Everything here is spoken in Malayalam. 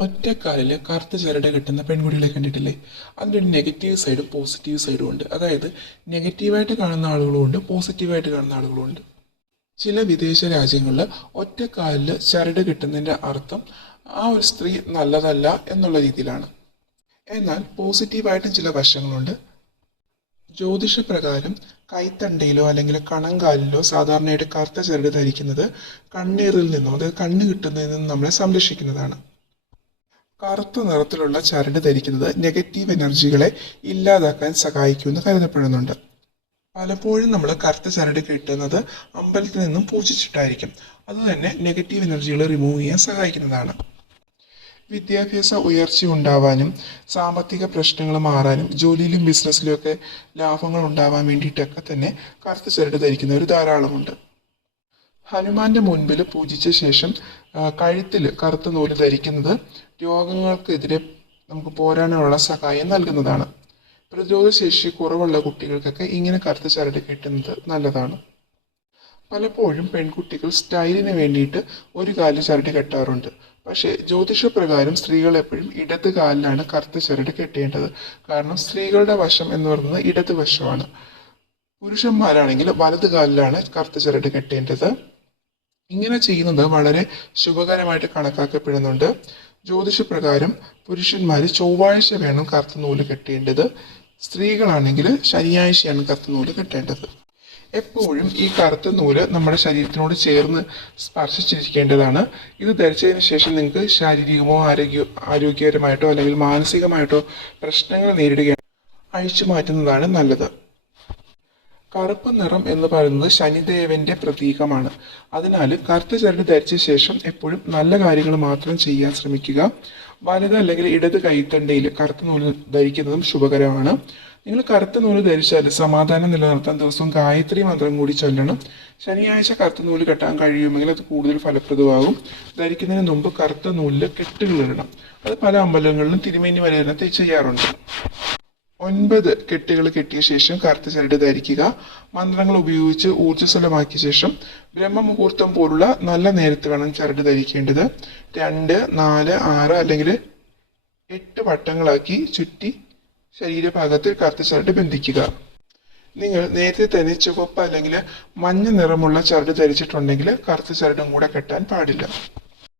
ഒറ്റക്കാലിൽ കറുത്ത ചരട് കിട്ടുന്ന പെൺകുട്ടികളെ കണ്ടിട്ടില്ലേ? അതിന്റെ ഒരു നെഗറ്റീവ് സൈഡും പോസിറ്റീവ് സൈഡും ഉണ്ട്. അതായത് നെഗറ്റീവായിട്ട് കാണുന്ന ആളുകളും ഉണ്ട് പോസിറ്റീവായിട്ട് കാണുന്ന ആളുകളും ഉണ്ട്. ചില വിദേശ രാജ്യങ്ങളിൽ ഒറ്റക്കാലിൽ ചരട് കിട്ടുന്നതിന്റെ അർത്ഥം ആ ഒരു സ്ത്രീ നല്ലതല്ല എന്നുള്ള രീതിയിലാണ്. എന്നാൽ പോസിറ്റീവായിട്ടും ചില വശങ്ങളുണ്ട്. ജ്യോതിഷപ്രകാരം കൈത്തണ്ടയിലോ അല്ലെങ്കിൽ കണങ്കാലിലോ സാധാരണയായിട്ട് കറുത്ത ചരട് ധരിക്കുന്നത് കണ്ണീറിൽ നിന്നോ അതായത് കണ്ണ് കിട്ടുന്നതിൽ നിന്നും നമ്മളെ സംരക്ഷിക്കുന്നതാണ്. കറുത്ത നിറത്തിലുള്ള ചരട് ധരിക്കുന്നത് നെഗറ്റീവ് എനർജികളെ ഇല്ലാതാക്കാൻ സഹായിക്കുമെന്ന് കരുതപ്പെടുന്നുണ്ട്. പലപ്പോഴും നമ്മൾ കറുത്ത ചരട് കിട്ടുന്നത് അമ്പലത്തിൽ നിന്നും പൂജിച്ചിട്ടായിരിക്കും. അതുതന്നെ നെഗറ്റീവ് എനർജികൾ റിമൂവ് ചെയ്യാൻ സഹായിക്കുന്നതാണ്. വിദ്യാഭ്യാസ ഉയർച്ച ഉണ്ടാവാനും സാമ്പത്തിക പ്രശ്നങ്ങൾ മാറാനും ജോലിയിലും ബിസിനസ്സിലും ഒക്കെ ലാഭങ്ങൾ ഉണ്ടാവാൻ വേണ്ടിയിട്ടൊക്കെ തന്നെ കറുത്ത ചരട് ധരിക്കുന്നവർ ധാരാളമുണ്ട്. ഹനുമാന്റെ മുൻപിൽ പൂജിച്ച ശേഷം കഴുത്തിൽ കറുത്ത നൂൽ ധരിക്കുന്നത് രോഗങ്ങൾക്കെതിരെ നമുക്ക് പോരാനുള്ള സഹായം നൽകുന്നതാണ്. പ്രതിരോധ ശേഷി കുറവുള്ള കുട്ടികൾക്കൊക്കെ ഇങ്ങനെ കറുത്ത ചരട് കെട്ടുന്നത് നല്ലതാണ്. പലപ്പോഴും പെൺകുട്ടികൾ സ്റ്റൈലിന് വേണ്ടിയിട്ട് ഒരു കാലിൽ ചരട് കെട്ടാറുണ്ട്. പക്ഷേ ജ്യോതിഷപ്രകാരം സ്ത്രീകൾ എപ്പോഴും ഇടത് കാലിലാണ് കറുത്ത ചരട് കെട്ടേണ്ടത്. കാരണം സ്ത്രീകളുടെ വശം എന്ന് പറയുന്നത് ഇടത് വശമാണ്. പുരുഷന്മാരാണെങ്കിൽ വലത് കാലിലാണ് കറുത്ത ചരട് കെട്ടേണ്ടത്. ഇങ്ങനെ ചെയ്യുന്നത് വളരെ ശുഭകരമായിട്ട് കണക്കാക്കപ്പെടുന്നുണ്ട്. ജ്യോതിഷപ്രകാരം പുരുഷന്മാർ ചൊവ്വാഴ്ച വേണം കറുത്ത നൂൽ കെട്ടേണ്ടത്. സ്ത്രീകളാണെങ്കിൽ ശനിയാഴ്ചയാണ് കറുത്ത നൂൽ കെട്ടേണ്ടത്. എപ്പോഴും ഈ കറുത്ത നൂൽ നമ്മുടെ ശരീരത്തിനോട് ചേർന്ന് സ്പർശിച്ചിരിക്കേണ്ടതാണ്. ഇത് ധരിച്ചതിന് ശേഷം നിങ്ങൾക്ക് ശാരീരികമോ ആരോഗ്യ ആരോഗ്യപരമായിട്ടോ അല്ലെങ്കിൽ മാനസികമായിട്ടോ പ്രശ്നങ്ങൾ നേരിടുകയാണ് അഴിച്ചു മാറ്റുന്നതാണ് നല്ലത്. കറുപ്പ് നിറം എന്ന് പറയുന്നത് ശനിദേവന്റെ പ്രതീകമാണ്. അതിനാൽ കറുത്ത ചരട് ധരിച്ച ശേഷം എപ്പോഴും നല്ല കാര്യങ്ങൾ മാത്രം ചെയ്യാൻ ശ്രമിക്കുക. വലത് അല്ലെങ്കിൽ ഇടത് കൈത്തണ്ടയിൽ കറുത്ത നൂൽ ധരിക്കുന്നതും ശുഭകരമാണ്. നിങ്ങൾ കറുത്ത നൂൽ ധരിച്ചാൽ സമാധാനം നിലനിർത്താൻ ദിവസവും ഗായത്രി മന്ത്രം കൂടി ചൊല്ലണം. ശനിയാഴ്ച കറുത്ത നൂൽ കെട്ടാൻ കഴിയുമെങ്കിൽ അത് കൂടുതൽ ഫലപ്രദമാകും. ധരിക്കുന്നതിന് മുമ്പ് കറുത്ത നൂലിൽ കെട്ടുകളിടണം അത് പല അമ്പലങ്ങളിലും തിരുമേനി വരെ ചെയ്യാറുണ്ട്. ഒൻപത് കെട്ടുകൾ കെട്ടിയ ശേഷം കറുത്ത ചരട് ധരിക്കുക. മന്ത്രങ്ങൾ ഉപയോഗിച്ച് ഊർജസ്വലമാക്കിയ ശേഷം ബ്രഹ്മമുഹൂർത്തം പോലുള്ള നല്ല നേരത്ത് വേണം ചരട് ധരിക്കേണ്ടത്. രണ്ട് നാല് ആറ് അല്ലെങ്കിൽ എട്ട് വട്ടങ്ങളാക്കി ചുറ്റി ശരീരഭാഗത്തിൽ കറുത്ത ചരട് ബന്ധിക്കുക. നിങ്ങൾ നേരത്തെ തന്നെ ചുവപ്പ് അല്ലെങ്കിൽ മഞ്ഞ നിറമുള്ള ചരട് ധരിച്ചിട്ടുണ്ടെങ്കിൽ കറുത്ത ചരടും കൂടെ കെട്ടാൻ പാടില്ല.